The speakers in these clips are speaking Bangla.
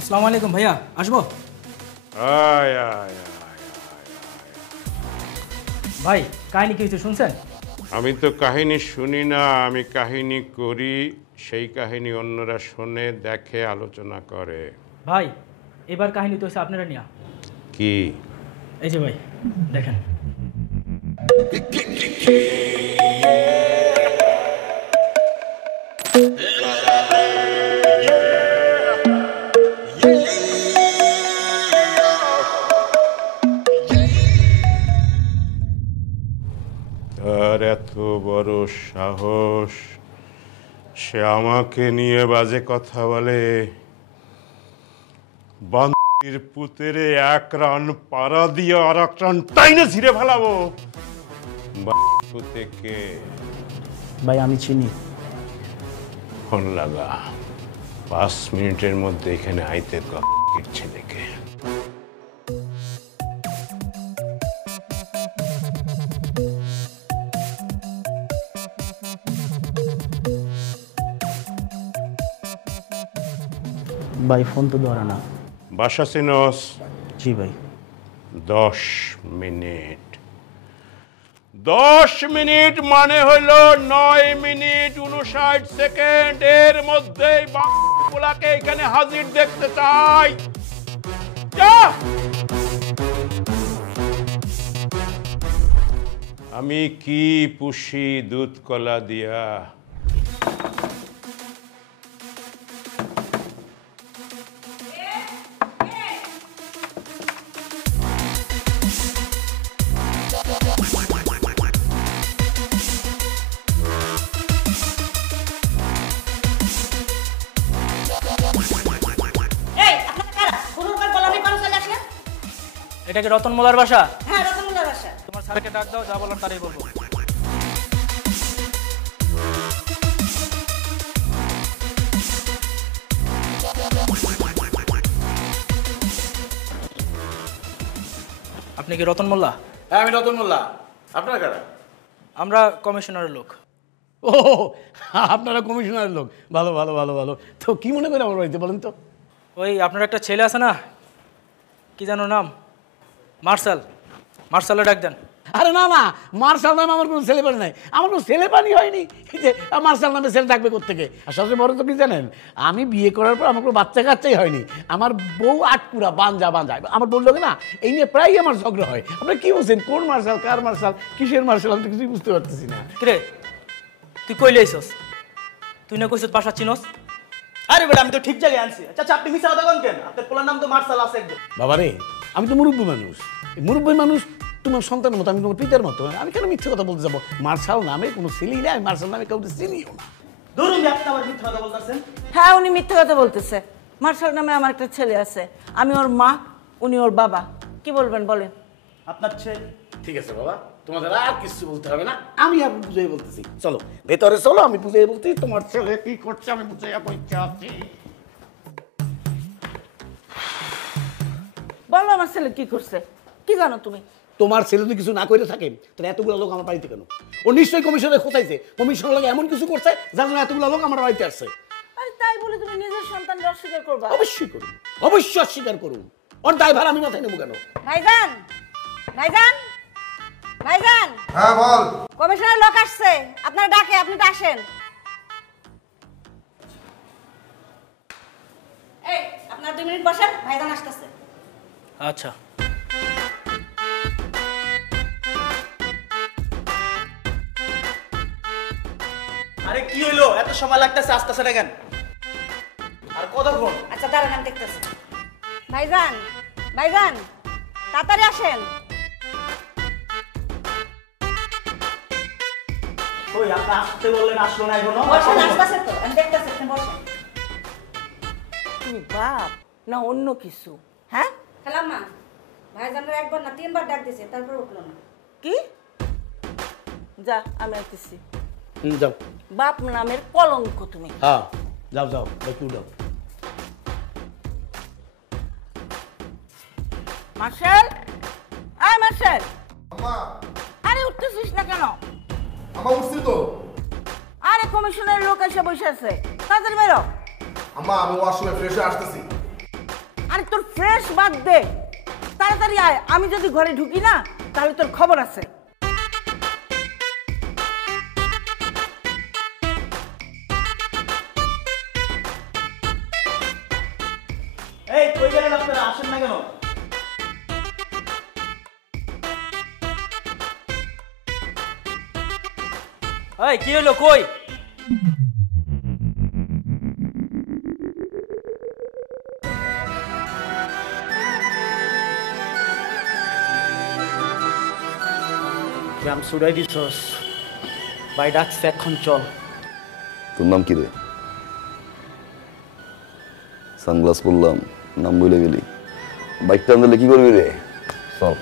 আসসালামু আলাইকুম ভাইয়া, আসবো? ভাই কাহিনী কি হয়েছে শুনছেন? আমি তো কাহিনী শুনি না, আমি কাহিনী করি। সেই কাহিনী অন্যরা শোনে, দেখে, আলোচনা করে। ভাই এবার কাহিনী তো হচ্ছে আপনারা নিয়া। কি? এই যে ভাই দেখেন। তার এত বড় সাহস, সে আমাকে নিয়ে বাজে কথা বলে। বান্দির পুতেরে এক রান পাড়া দিয়ে আর এক রান টাইনে ছিঁড়ে ফেলাবো। পুতেকে ভাই আমি চিনি। ফোন লাগা, 5 মিনিটের মধ্যে এখানে আইতে ছেলেকে। ভাই ফোন তো ধরে না। বাসা চিনস? জি ভাই। 10 মিনিট। 10 মিনিট মানে হলো 9 মিনিট 59 সেকেন্ড। এর মধ্যেই বাংলাকে এখানে হাজির দেখতে চাই। আমি কি পুষি দুধ কলা দিয়া? এটা কি রতন মোল্লার বাসা? হ্যাঁ, রতন মোল্লার বাসা। তোমার স্যারকে ডাক দাও, যা বলার তারই বলবো। আপনি কি রতন মোল্লা? হ্যাঁ আমি রতন মোল্লা। আপনারা কারা? আমরা কমিশনারের লোক। ও আপনারা কমিশনারের লোক, ভালো ভালো ভালো ভালো। তো কি মনে করে আমার বাড়িতে বলেন তো? ওই আপনার একটা ছেলে আছে না, কি জানো নাম? মার্শাল। মার্শালে ডাক দেন। আরে না না, মার্শাল নামে আমার কোনো ছেলে পানি নাই, আমার কোনো ছেলে পানি হয়নি যে মার্শাল নামে ছেলে ডাকবে কোত্থেকে। আর সবচেয়ে বড় তো কি জানেন, আমি বিয়ে করার পর আমার কোনো বাচ্চা কাচ্চাই হয়নি। আমার বউ আটকুরা বাঞ্জা বাঞ্জা, আমার বললো না এই নিয়ে প্রায়ই আমার ঝগড়া হয়। আপনারা কি বলছেন, কোন মার্শাল, কার মার্শাল, কিসের মার্শাল, আমি তো কিছুই বুঝতে পারতেছি না। কিরে তুই কইলে আইছস? তুই না কইছস বাসা চিনস? আরে বেটা আমি তো ঠিক জায়গায় আনছি। আচ্ছা আপনি মিছা কথা কেন? আপনার পোলার নাম তো মার্শাল আছে একদম। বাবা রে, আমি তো মুরব্বী মানুষ। মুরব্বী মানুষ তোমার সন্তানের মতো, আমি তোমার পিতার মতো। আমি কেন মিথ্যে কথা বলতে যাবো? মার্শাল নামে কোনো ছেলেই নাই, মার্শাল নামে কাউকে চিনিও না। ধরুন আপনি আমার মিথ্যা কথা বলতেছেন। হ্যাঁ উনি মিথ্যে কথা বলতেছে। মার্শাল নামে আমার একটা ছেলে আছে, আমি ওর মা, উনি ওর বাবা। কি বলবেন বলেন? আপনার ছেলে? ঠিক আছে বাবা, তোমাদের আর কিছু বলতে হবে না, আমি আপনি বুঝাই বলতেছি। চলো ভেতরে চলো, আমি বুঝাই বলতে তোমার ছেলে কি করছে আমি বুঝাই বলছি। বলো আমার ছেলে কি করছে, কি জানো তুমি? তোমার ছেলে যদি কিছু না করে থাকে তাহলে এতগুলো লোক আমার বাড়িতে কেন? ও নিশ্চয়ই কমিশনে খোঁচাইছে, কমিশনের লোক এমন কিছু করছে যার জন্য এতগুলো লোক আমার বাড়িতে আসছে। আরে তাই বলে তুমি নিজের সন্তানকে অস্বীকার করবা? অবশ্যই করুন, অবশ্যই অস্বীকার করুন। ওর দায়ভার আমি মাথায় নেবো কেন? ভাইজান, ভাইজান, ভাইজান। হ্যাঁ বল। কমিশনের লোক আসছে, আপনারা ডাকে, আপনি তো আসেন। এই আপনার 2 মিনিট বসেন, ভাইজান আসতেছে। আচ্ছা আরে কি হইলো, এত সময় লাগতেছে, আসতেছে না কেন? আর কতক্ষণ? আচ্ছা দাঁড়ান আমি দেখতেছি। ভাইজান, ভাইজান তাড়াতাড়ি আসেন। ওই আপনি আসতে বললেন, আসলো না এখনো? বসেন, আসতেছে তো, আমি দেখতেছি, আপনি বসেন। তুমি বাপ না অন্য কিছু? হ্যাঁ খালাম্মা, ভাইজানরা একবার না 3 বার ডাক দিয়েছে, তারপর উঠলো না। কি? যা আমি আসতেছি। যাও। বাপ নামের কলঙ্ক তুমি। হ্যাঁ যাও যাও, একটু যাও। মার্শাল, আয় মার্শাল। আম্মা, আরে উঠতেছিস না কেন? আম্মা উঠছি তো। আরে কমিশনের লোক এসে বসে আছে, তাড়াতাড়ি বেরো। আম্মা আমি ওয়াশরুমে ফ্রেশ হয়ে আসতেছি। আরে তোর ফ্রেশ বাদ দে, তাড়াতাড়ি আয়। আমি যদি ঘরে ঢুকি না তাহলে তোর খবর আছে। এই কই গেলেন আপনারা, আসেন না কেন? এই কি হলো, কই? গ্রাম সুড়াই দিছস, ভাই ডাকছে এখন চল। তোর নাম কি রে? সানগ্লাস পরলাম, নাম বলে গেলি। বাইকটা আনলে কি করবি রে? চল।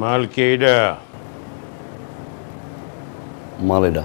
মাল কে এটা? মালেডা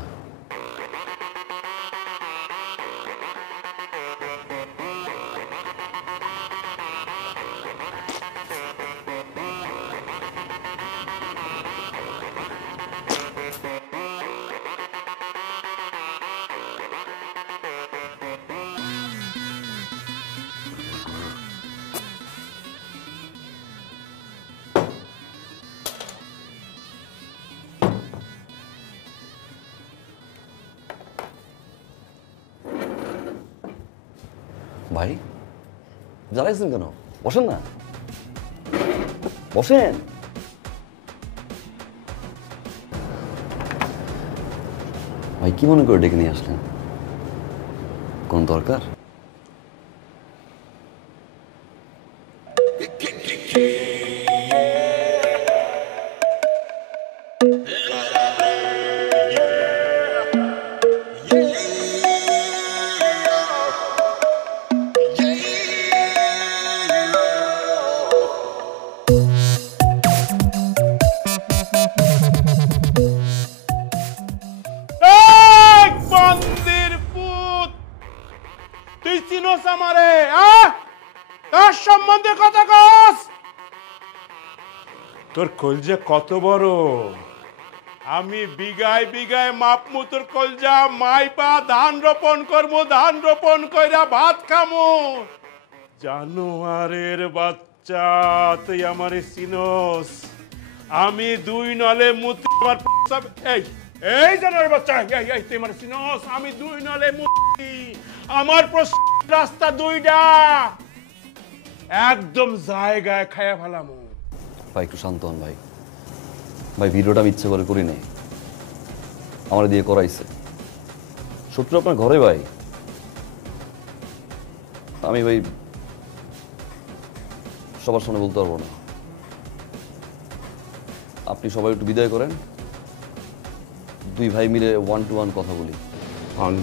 ভাই জ্বালাইছেন কেন? বসেন না, বসেন। ভাই কি মনে করে ডেকে নিয়ে আসলেন? কোন দরকার? এই বন্দির পুত, তুই চিনোস আমারে? তার সম্বন্ধে কথা কস? তোর কলজা কত বড়! আমি বিঘায় বিঘায় মাপমু তোর কলজা, মাইপা ধান রোপণ করবো, ধান রোপণ কইরা ভাত খামু। জানোয়ারের বাচ্চা, তুই আমারে চিনোস? আমি দুই নলে মুতি আমার এই এই জানোয়ারের বাচ্চা, এই তুই আমারে চিনোস? আমি দুই নলে মুতি, আমার রাস্তা দুইটা, একদম জায়গায় খায়া ফেলামু। ভাই একটু শান্ত হন ভাই। ভাই ভিডিওটা আমি ইচ্ছে করে করি নাই, আমার দিয়ে করাইছে। শত্রু আপনার ঘরে ভাই। আমি ভাই সবার সামনে বলতে পারবো না। আপনি সবাই একটু বিদায় করেন, দুই ভাই মিলে 1-to-1 কথা বলি। অন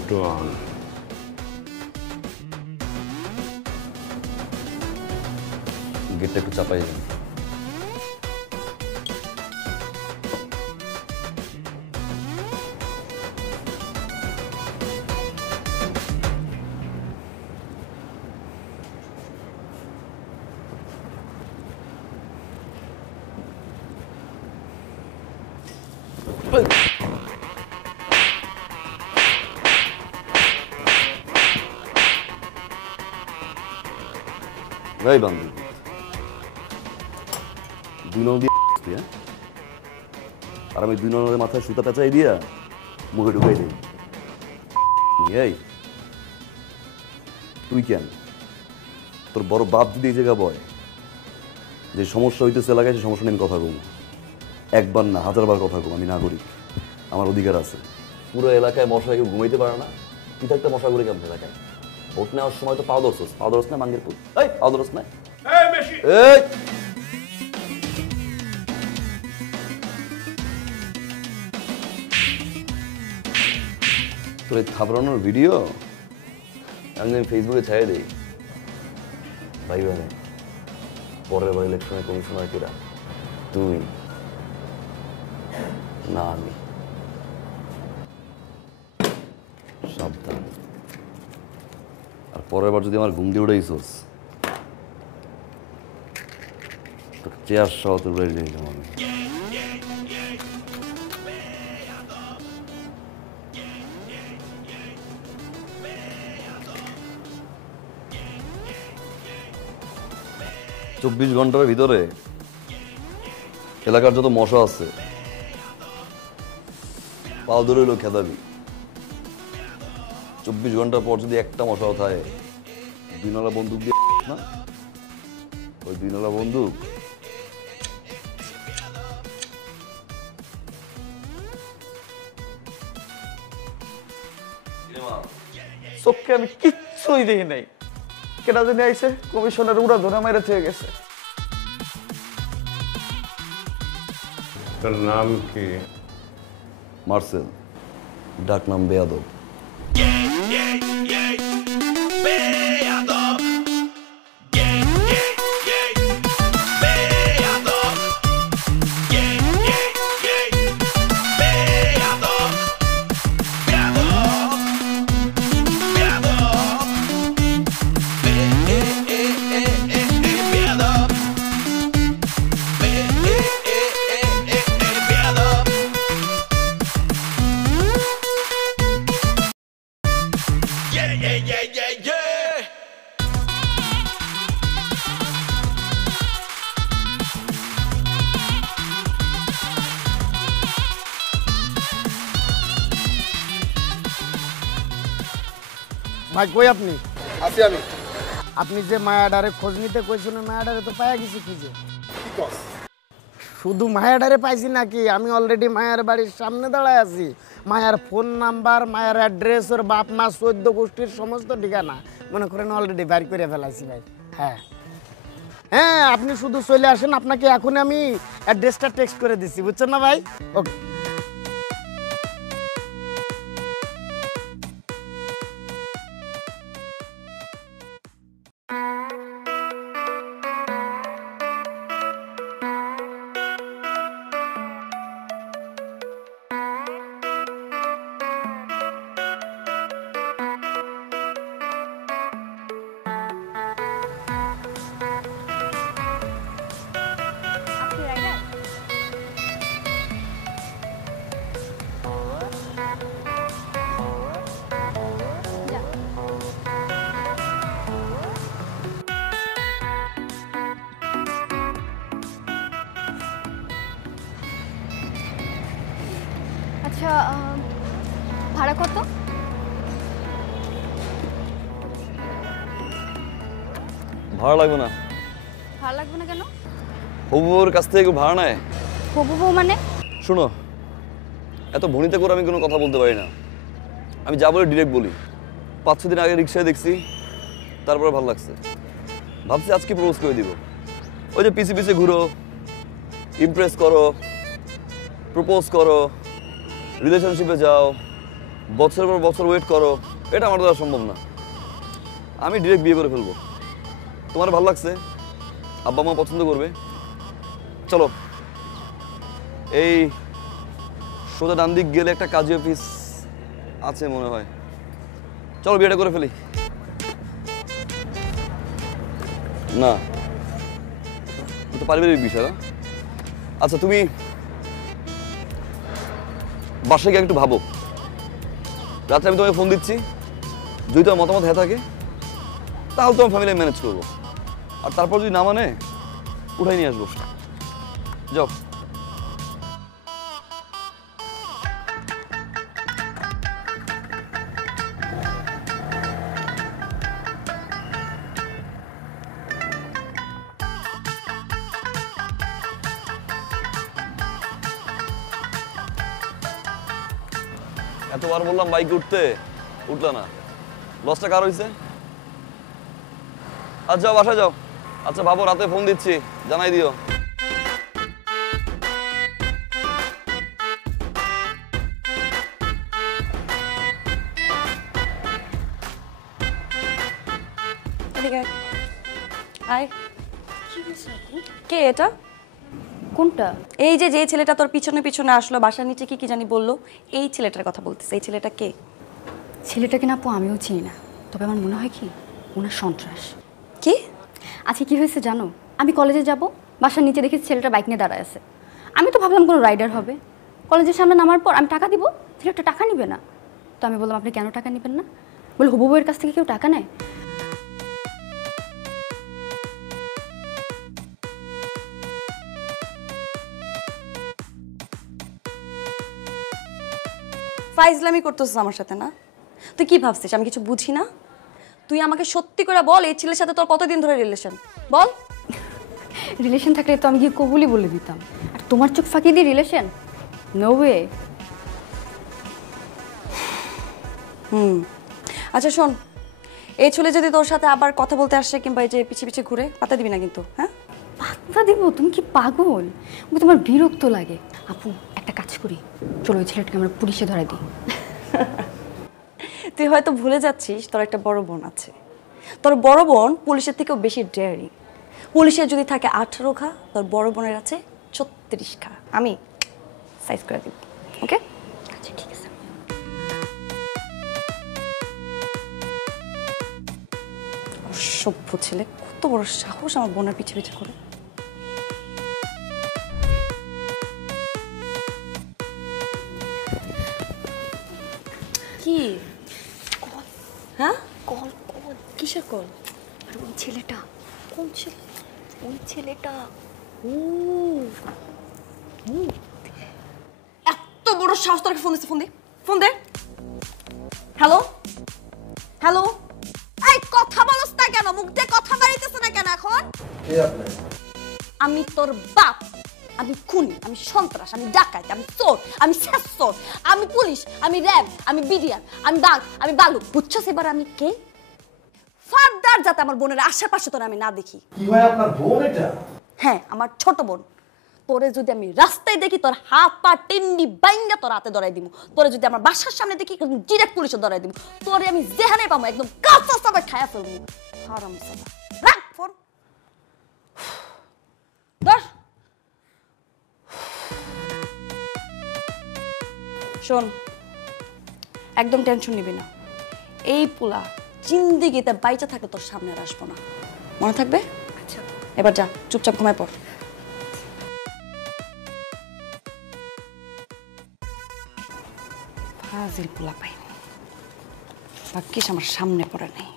গেটটা একটু চাপাই দিন। এই বান্ধব, দুই নল দিয়ে হ্যাঁ, আর আমি দুই নলের মাথায় সুতা পেঁচাই দিয়া মুখে ঢুকাই দিই। এই তুই কেন? তোর বড় বাপ যদি এই জায়গা বয় যে সমস্যা হইতেছে এলাকায়, সে সমস্যা নিয়ে আমি কথা কম। একবার না, হাজারবার কথা কম। আমি নাগরিক, আমার অধিকার আছে। পুরো এলাকায় মশা কেউ ঘুমাইতে পারে না, তুই থাকতে মশা ঘুরে কেমন এলাকায়? ভোট নেওয়ার সময় তো পাও ধরছস না মাঙ্গের পুত? এই পাও ধরস না? বেশি। এই তোর এই থাপড়ানোর ভিডিও আমি ফেসবুকে ছাড়িয়ে দিই ভাই ভাই পরের বার ইলেকশনে কমিশনার কিরা তুই না আমি সাবধান আর পরের বার যদি আমার ঘুম দিয়ে উঠেইছস তো চেয়ার সহ তোর বাড়ি নিয়ে যাবো আমি 24 ঘন্টার ভিতরে এলাকার যত মশা আছে পাল ধরে হইলো খেদাবি 24 ঘন্টা পর যদি একটা মশাও থাকে দুইনলা বন্দুক দিয়ে না ওই দুইনলা বন্দুক চোখে আমি কিচ্ছুই দেখি নাই কেনা জানি আইসে কমিশনের উড়া ধরে মাইরা থেকে গেছে তোর নাম কি? মার্সেল ডাক নাম বেয়াদব ভাই কই আপনি? আছি আমি। আপনি যে মায়াডারে খোঁজ নিতে কইছেন মায়াডারে তো পাইয়া গেছি খুঁজে। কি কস? শুধু মায়াডারে পাইছি নাকি, আমি অলরেডি মায়ার বাড়ির সামনে দাঁড়ায় আছি। মায়ার ফোন নাম্বার, মায়ার অ্যাড্রেস, ওর বাপ মা 14 গোষ্ঠীর সমস্ত ঠিকানা মনে করেন অলরেডি বের করে ফেলাইছি ভাই। হ্যাঁ হ্যাঁ, আপনি শুধু চলে আসেন, আপনাকে এখন আমি অ্যাড্রেসটা টেক্সট করে দিচ্ছি, বুঝছেন না ভাই? ওকে। আচ্ছা ভাড়া কত? ভাড়া লাগবে না। ভাড়া লাগবে না কেন? হবুর কাছ থেকে ভাড়া নেয়? হবু বউ মানে? শোনো, এত ভনিতে করে আমি কোনো কথা বলতে পারি না। আমি যা বলি ডিরেক্ট বলি। 5-6 দিন আগে রিক্সায় দেখছি, তারপরে ভালো লাগছে, ভাবছি আজকে প্রপোজ করে দিব। ওই যে পিছে পিছে ঘুরো, ইমপ্রেস করো, প্রপোজ করো, রিলেশনশিপে যাও, বছরের পর বছর ওয়েট করো, এটা আমার দ্বারা সম্ভব না। আমি ডিরেক্ট বিয়ে করে ফেলবো। তোমার ভালো লাগছে, আব্বা মা পছন্দ করবে, চলো। এই সোজা ডান দিক গেলে একটা কাজী অফিস আছে মনে হয়, চলো বিয়েটা করে ফেলি। না, তো পারিবারিক বিষয় না। আচ্ছা তুমি বাসায় গিয়ে একটু ভাবো, রাত্রে আমি তোমাকে ফোন দিচ্ছি, যদি তোমার মতামত হয়ে থাকে তাহলে তোমার ফ্যামিলি ম্যানেজ করবো, আর তারপর যদি না মানে উঠাই নিয়ে আসবো। যাও। এতবার বললাম বাইকে উঠতে, উঠলা না, লসটা কার হয়েছে? আচ্ছা যাও, বাসায় যাও, আচ্ছা বাবু, রাতে ফোন দিচ্ছি, জানাই দিও। কে এটা? কোনটা? এই যে যে ছেলেটা তোর পিছনে পিছনে আসলো, বাসার নিচে কি কি জানি বললো, এই ছেলেটার কথা বলতেছে। এই ছেলেটা কে? ছেলেটাকে না আপু আমিও চিনি না, তবে আমার মনে হয় কি ওনার সন্ত্রাস। কি? আজকে কি হয়েছে জানো? আমি কলেজে যাব, বাসার নিচে দেখি ছেলেটা বাইক নিয়ে দাঁড়ায় আছে। আমি তো ভাবলাম কোনো রাইডার হবে। কলেজের সামনে নামার পর আমি টাকা দিব, ছেলেটা টাকা নিবে না। তো আমি বললাম আপনি কেন টাকা নেবেন না? বলে হবু বউয়ের কাছ থেকে কেউ টাকা নেয়? ফাইজলামি করতেছিস আমার সাথে না? তুই কি ভাবছিস আমি কিছু বুঝি না? তুই আমাকে সত্যি করে বল, এই ছেলের সাথে তোর কতদিন ধরে রিলেশন? বল। রিলেশন থাকলে তো আমি গিয়ে কবুলই বলে দিতাম। আর তোমার চোখ ফাঁকি দিয়ে রিলেশন? No way. আচ্ছা শোন, এই ছেলে যদি তোর সাথে আবার কথা বলতে আসে কিংবা এই যে পিছে পিছে ঘুরে, পাতা দিবি না কিন্তু, হ্যাঁ? পাত্তা দিব? তুমি কি পাগল? ওকে তোমার বিরক্ত লাগে। আপু একটা কাজ করি, চলো ওই ছেলেটাকে আমরা পুলিশে ধরাই দিই। তুই হয়তো ভুলে যাচ্ছিস তোর একটা বড় বোন আছে। তোর বড় বোন পুলিশের থেকেও বেশি ডেয়ারিং। পুলিশের যদি থাকে 18 খা, তোর বড় বোনের আছে 36 খা। আমি সাইজ করে দিব, ওকে? আচ্ছা ঠিক আছে। সভ্য ছেলে, কত বড় সাহস আমার বোনের পিছে পিছে করে। কি? হ্যাঁ, কল কল। কিসের কল? আর ওই ছেলেটা। কোন ছেলে? ওই ছেলেটা। এত বড় সাহস তোর! ফোন দিচ্ছে, ফোন দে, ফোন দে। Hello, hello. এই কথা বলছ না কেন? মুখ দিয়ে কথা বাড়িতেছ না কেন এখন? আমি তোর বাপ, আমি খুনি, আমি সন্ত্রাস, আমি ডাকাত, আমি চোর, আমি শেষচোর, আমি পুলিশ, আমি র্যাব, আমি বিডিআর, আমি বাঘ, আমি বালু। বুঝছস এবার আমি কে? ফার্দার যাতে আমার বোনের আশেপাশে তোর আমি না দেখি। কি হয় আপনার বোন এটা? হ্যাঁ, আমার ছোট বোন। তোরে যদি আমি রাস্তায় দেখি, তোর হাত পা টিন্ডি বাইঙ্গা তোর হাতে ধরাই দিব। তোরে যদি আমার বাসার সামনে দেখি, ডিরেক্ট পুলিশে ধরাই দিব। তোরে আমি যেখানে পাবো একদম কাঁচা চাপা খায়া ফেলবো। হারামজাদা। রাখ ফোন। ধর। শোন, একদম টেনশন নিবি না। এই পোলা জিন্দিগিতে বাইচা থাকলে তোর সামনে আর আসবো না, মনে থাকবে? আচ্ছা এবার যা, চুপচাপ ঘুমায় পড়। ফাজিল পোলা পাই, ভাগ্যিস আমার সামনে পড়ে নেই।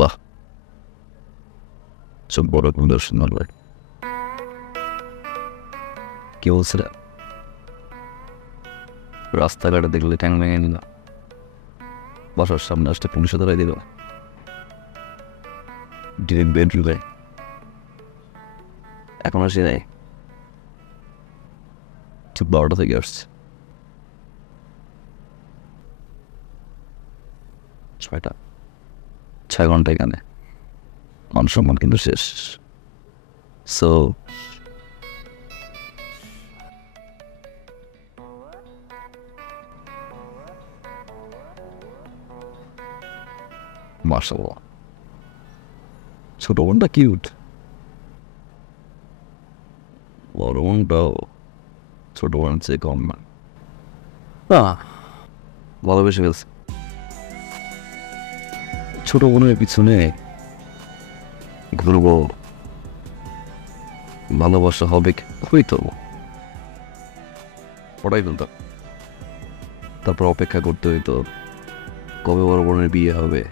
বাহ, সব বড় দর্শন কি বলছে? রাস্তাঘাটে দেখলে ট্যাং ভেঙে নিল, বাসার সামনে আসতে পুলিশে ধরাই দিল। ডিরেক্ট বেডরুমে এখন আসি নাই, ঠিক 12টা থেকে আসছে। 6 ঘন্টা এখানে, মান সম্মান কিন্তু শেষ। সো মাশাআল্লাহ, ছোট বোনটা কিউট, বড় বোনটাও ছোট বোনের চেয়ে কম না, ভালোবেসে ফেলছে। ছোট বোনের পিছনে ঘুরব, ভালোবাসা হবে হইতো, ওটাই বলতো। তারপর অপেক্ষা করতে হইতো কবে বড় বোনের বিয়ে হবে,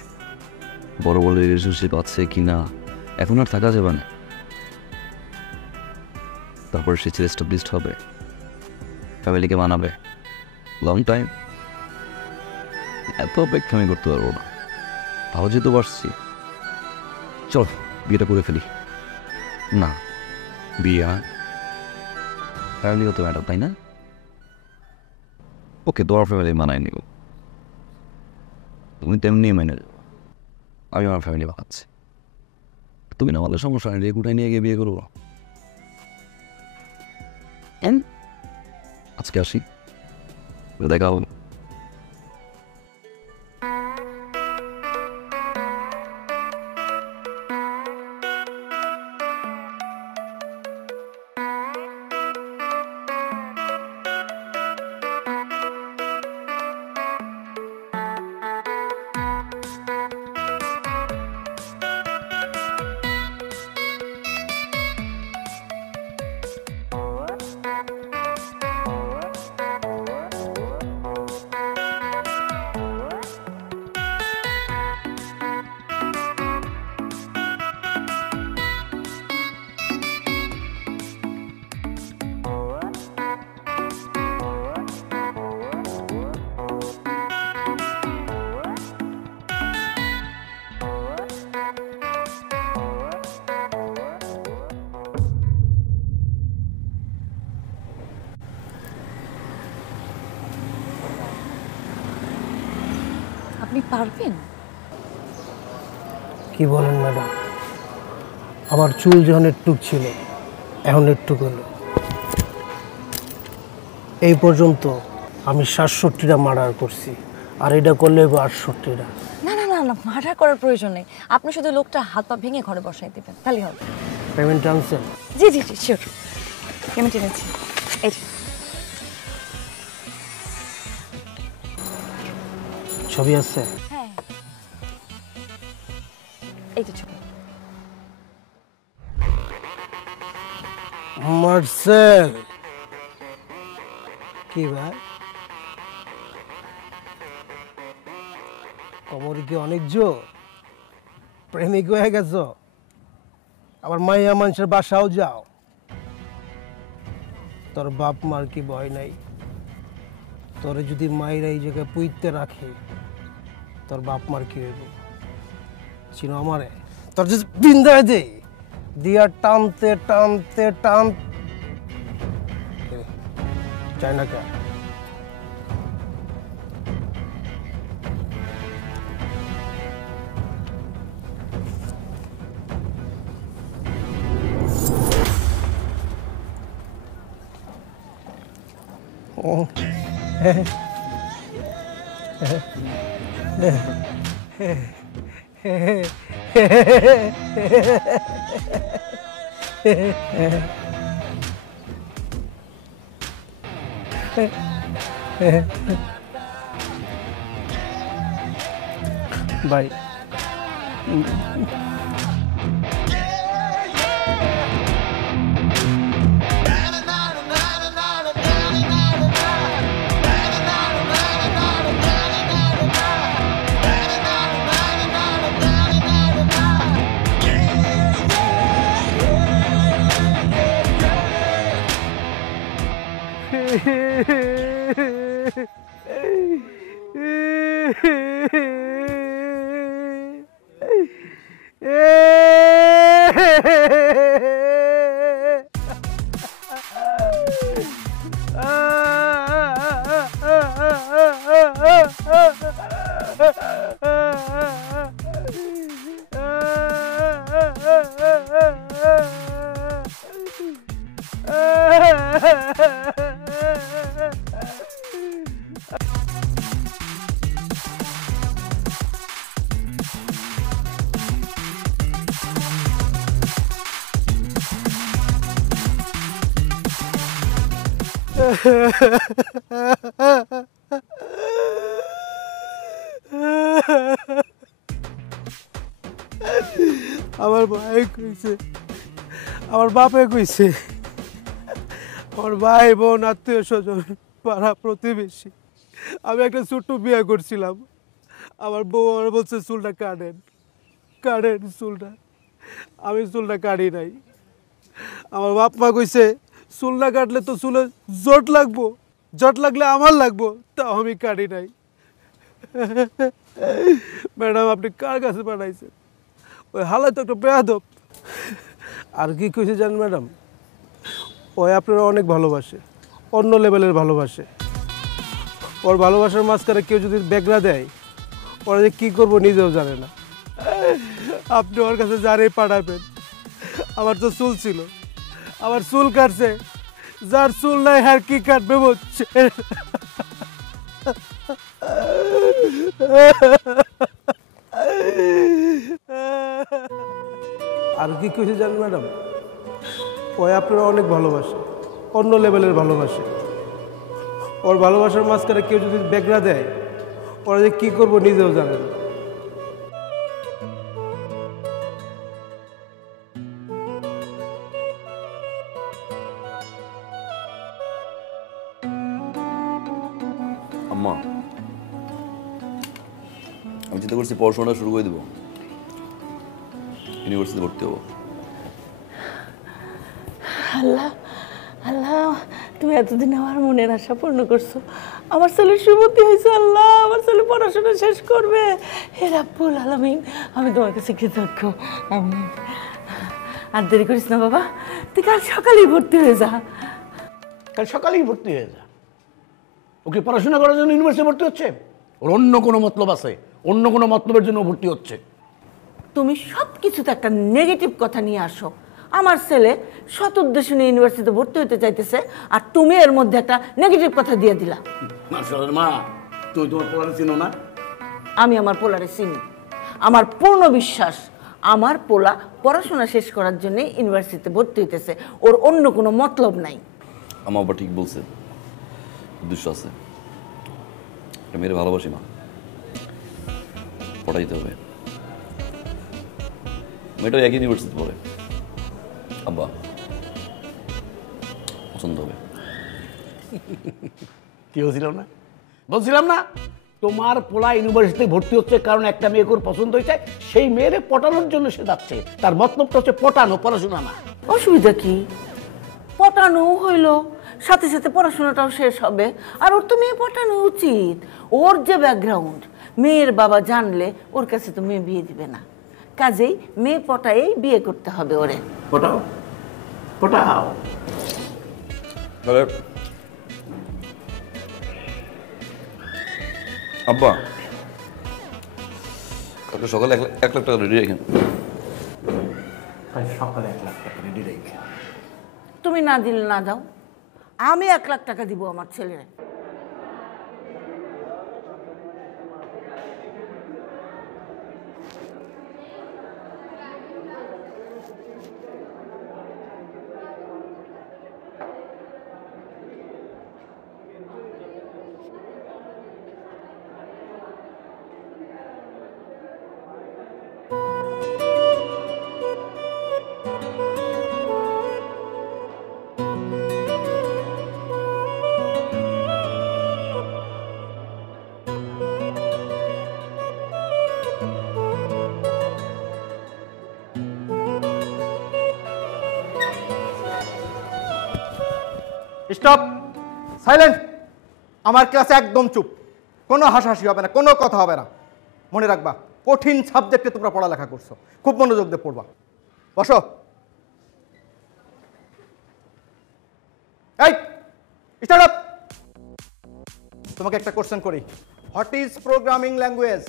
বড় বোনের রিলেশনশিপ আছে কিনা, এখন আর থাকা যাবে না। তারপর সে এস্টাবলিশড হবে, ফ্যামিলিকে মানাবে, লং টাইম। এত অপেক্ষা আমি করতে পারবো না, তাও যেহেতু পারছি, চল বিয়েটা করে ফেলি। না, বিয়ে ফ্যামিলি হতে ম্যাটার, তাই না? ওকে, তোমার ফ্যামিলি মানায় নিব, তুমি তেমনি মেনে যাবো, আমি আমার ফ্যামিলি বানাচ্ছি। তুমি না আমাদের সমস্যা নেই, রেগুটাই নিয়ে গিয়ে বিয়ে করবো। আজকে আসি, দেখা হবে। আপনি পারবেন? কি বলেন ম্যাডাম, আমার চুল যখন একটু ছিল এখন একটু হলো। এই পর্যন্ত আমি 67টা মার্ডার করছি, আর এটা করলে 68টা। না না না না, মার্ডার করার প্রয়োজন নেই, আপনি শুধু লোকটা হাত পা ভেঙে ঘরে বসাই দেবেন, তাহলেই হবে। পেমেন্ট আনছেন? জি জি জি, শিওর, পেমেন্ট এনেছি। এই যে ছবি আছে? হ্যাঁ, এই যে ছবি। মার্সেল, কি ভাই কোমর কি অনেক জোর? প্রেমিক হয়ে গেছ? আবার মাইয়া মানুষের বাসাও যাও? তোর বাপ মার কি ভয় নাই? তোরে যদি মায়েরা এই জায়গায় পুইতে রাখে, তোর বাপ মার কি হইব? চিনো আমারে? তোর যে বিন্দায় দে দিয়া টানতে টানতে টান চাই না কে? বাই। আমার ভাই কইছে, আমার বাপে কইছে, আমার ভাই বোন আত্মীয় স্বজন পাড়া প্রতিবেশী, আমি একটা ছোট্ট বিয়ে করছিলাম। আমার বউ আমার বলছে চুলটা কাটেন, কাটেন চুলটা। আমি চুলটা কাটি নাই। আমার বাপ মা কইছে চুল না কাটলে তো চুলে জট লাগবো, জট লাগলে আমার লাগবো, তাও আমি কাটি নাই। ম্যাডাম আপনি কার কাছে পাঠাইছেন? ওই হালাই তো একটা বেয়াদব। আর কি কইছে জানেন ম্যাডাম, ওই আপনারা অনেক ভালোবাসে, অন্য লেভেলের ভালোবাসে। ওর ভালোবাসার মাঝখানে কেউ যদি বেগরা দেয়, ওরা যে কী করবো নিজেও জানে না। আপনি ওর কাছে যারেই পাঠাবেন। আমার তো চুল ছিল, আমার চুল কাটছে, যার চুল নাই আর কি কাটবে বলছে। আর কি কইছে জানেন ম্যাডাম, ওই আপনারা অনেক ভালোবাসে, অন্য লেভেলের ভালোবাসে। ওর ভালোবাসার মাঝখানে কেউ যদি বেগরা দেয়, ওরা যে কী করবো নিজেও জানে না। আম্মা, আমি চিন্তা করছি পড়াশোনাটা শুরু করে দেবো, ইউনিভার্সিটি ভর্তি হবো। আল্লাহ আল্লাহ, তুমি এতদিন আমার মনের আশা পূর্ণ করছো। আমার ছেলের সুমতি হয়েছে। আল্লাহ, আমার ছেলে পড়াশোনা শেষ করবে। হে রাব্বুল আলামিন, আমি তোমার কাছে কৃতজ্ঞ। আমিন। আর দেরি করিস না বাবা, তুই কাল সকালেই ভর্তি হয়ে যা। কাল সকালেই ভর্তি হয়ে যা। ওকে পড়াশোনা করার জন্য ইউনিভার্সিটি ভর্তি হচ্ছে? ওর অন্য কোনো মতলব আছে, অন্য কোনো মতলবের জন্য ভর্তি হচ্ছে। তুমি সব কিছুতে একটা নেগেটিভ কথা নিয়ে আসো। আমার ছেলে সৎ উদ্দেশ্য নিয়ে ইউনিভার্সিটিতে ভর্তি হতে চাইতেছে, আর তুমি এর মধ্যে একটা নেগেটিভ কথা দিয়ে দিলা। মা, তুই তোমার পোলারে চিনো না? আমি আমার পোলারে চিনি। আমার পূর্ণ বিশ্বাস আমার পোলা পড়াশোনা শেষ করার জন্য ইউনিভার্সিটিতে ভর্তি হইতেছে, ওর অন্য কোনো মতলব নাই। আমার বাবা ঠিক বলছে, উদ্দেশ্য আছে। একটা মেয়ের ভালোবাসি মা, পড়াইতে হবে। মেয়েটাও একই ইউনিভার্সিটি পড়ে, আব্বা পছন্দ হবে। কি বলছিলাম না, বলছিলাম না তোমার পোলা ইউনিভার্সিটিতে ভর্তি হচ্ছে কারণ একটা মেয়েকে ওর পছন্দ হয়েছে, সেই মেয়েরে পটানোর জন্য সে যাচ্ছে। তার মতলবটা হচ্ছে পটানো, পড়াশোনা না। অসুবিধা কি? পটানো হইলো, সাথে সাথে পড়াশোনাটাও শেষ হবে। আর ওর তো মেয়ে পটানো উচিত। ওর যে ব্যাকগ্রাউন্ড, মেয়ের বাবা জানলে ওর কাছে তো মেয়ে বিয়ে দিবে না। কাজেই মেয়ে পটায়েই বিয়ে করতে হবে ওরে। পটাও, পটাও। আব্বা, কালকে সকালে 1 লাখ টাকা রেডি রেখেন। সকালে 1 লাখ টাকা রেডি রেখে? তুমি না দিলে না দাও, আমি 1 লাখ টাকা দিব আমার ছেলের। Stop, silent. আমার ক্লাসে একদম চুপ, কোনো হাসাহাসি হবে না, কোনো কথা হবে না। মনে রাখবা, কঠিন সাবজেক্টে তোমরা পড়ালেখা করছো, খুব মনোযোগ দিয়ে পড়বা। বসো। এই স্টার্ট আপ। তোমাকে একটা কোশ্চেন করি, হোয়াট ইজ প্রোগ্রামিং ল্যাঙ্গুয়েজ?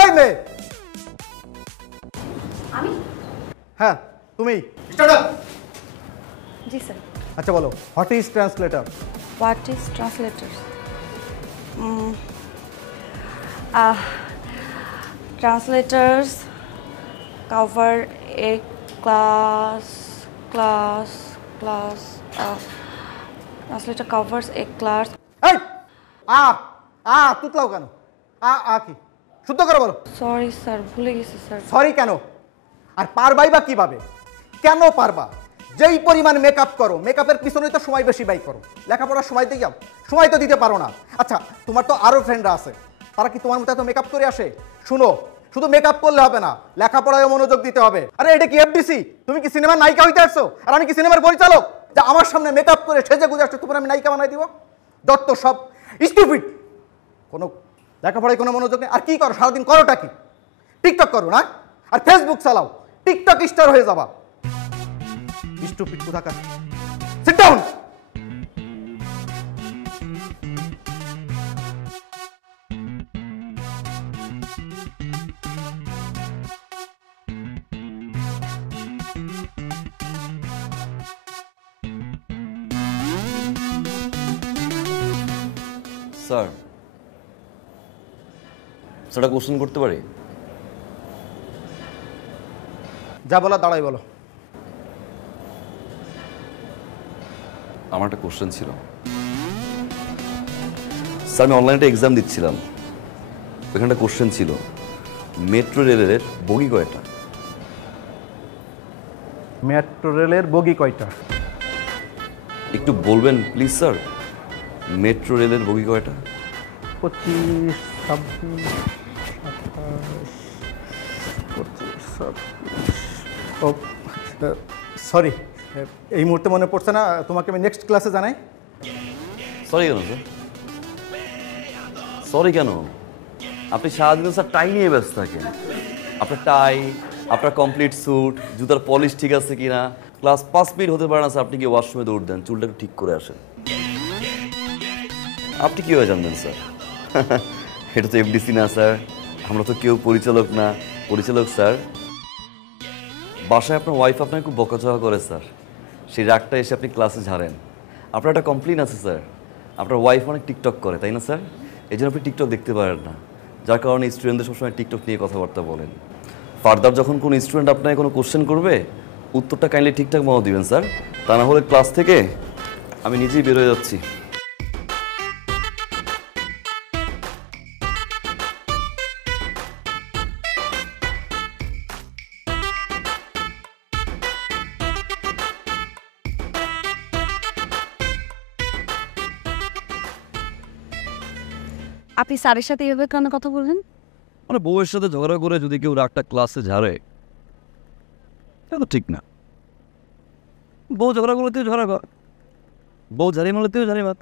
এই মেয়ে। আমি? হ্যাঁ তুমি। Startup. জি স্যার। আচ্ছা বলো, what is translator? What is translator? Translators cover a class. Translator covers a class. এই তুতলাও কেন? কি শুদ্ধ করে বলো। সরি স্যার, ভুলে গেছি স্যার। সরি কেন? আর পারবাই বা কিভাবে? কেন পারবা? যেই পরিমাণ মেকআপ করো, মেকআপের পিছনেই তো সময় বেশি ব্যয় করো। লেখাপড়ার সময় দিয়ে যাও, সময় তো দিতে পারো না। আচ্ছা তোমার তো আরো ফ্রেন্ডরা আছে, তারা কি তোমার মতো এত মেকআপ করে আসে? শুনো, শুধু মেকআপ করলে হবে না, লেখাপড়ায় মনোযোগ দিতে হবে। আরে এটা কি এফডিসি? তুমি কি সিনেমার নায়িকা হইতে আসছো? আর আমি কি সিনেমার পরিচালক যে আমার সামনে মেকআপ করে সেজে গুজে আসছো তোমার আমি নায়িকা বানাই দিব? দত্ত সব স্টুপিড, কোনো লেখাপড়ায় কোনো মনোযোগ নেই। আর কি করো সারাদিন? করোটা কি? টিকটক করো না? আর ফেসবুক চালাও, টিকটক স্টার হয়ে যাবা। স্টুপিড কোথাকার। Sit down. স্যার, স্যারটা কোশ্চেন করতে পারি? যা বলা দাঁড়াই বলো। আমার একটা কোশ্চেন ছিল স্যার। আমি অনলাইনে একটা এক্সাম দিচ্ছিলাম, ওইখানে একটা কোশ্চেন ছিল, মেট্রো রেলের বগি কয়টা? মেট্রো রেলের বগি কয়টা? একটু বলবেন প্লিজ স্যার, মেট্রো রেলের বগি কয়টা? 25, 26, 28, 25, 26। ও সরি, এই মুহূর্তে মনে পড়ছে না, তোমাকে আমি নেক্সট ক্লাসে জানাই। সরি কেন স্যার? সরি কেন? আপনি সারাদিন স্যার টাই নিয়ে ব্যস্ত থাকেন। আপনার টাই, আপনার কমপ্লিট স্যুট, জুতার পলিশ ঠিক আছে কিনা, ক্লাস 5 মিনিট হতে পারে না স্যার, আপনি কি ওয়াশরুমে দৌড় দেন, চুলটা একটু ঠিক করে আসেন। আপনি কীভাবে জানবেন স্যার? এটা তো এফডিসি না স্যার, আমরা তো কেউ পরিচালক না। পরিচালক স্যার, বাসায় আপনার ওয়াইফ আপনাকে খুব বকাঝকা করে স্যার, সেই রাগটা এসে আপনি ক্লাসে ঝাড়েন। আপনার একটা কমপ্লেন আছে স্যার, আপনার ওয়াইফ অনেক টিকটক করে, তাই না স্যার? এই জন্য আপনি টিকটক দেখতে পারেন না, যার কারণে স্টুডেন্টদের সবসময় টিকটক নিয়ে কথাবার্তা বলেন। ফার্দার যখন কোনো স্টুডেন্ট আপনাকে কোনো কোশ্চেন করবে, উত্তরটা কাইন্ডলি ঠিকঠাক মতো দিবেন স্যার, তা না হলে ক্লাস থেকে আমি নিজেই বের হয়ে যাচ্ছি। আপনি স্যারের সাথে এভাবে কেন কথা বললেন? মানে বউয়ের সাথে ঝগড়া করে যদি কেউ রাগটা ক্লাসে ঝাড়ে, এটা তো ঠিক না। বউ ঝগড়া করলে তুই ঝগড়া কর, বউ ঝাড়ি মারলে তুই ঝাড়ি মার,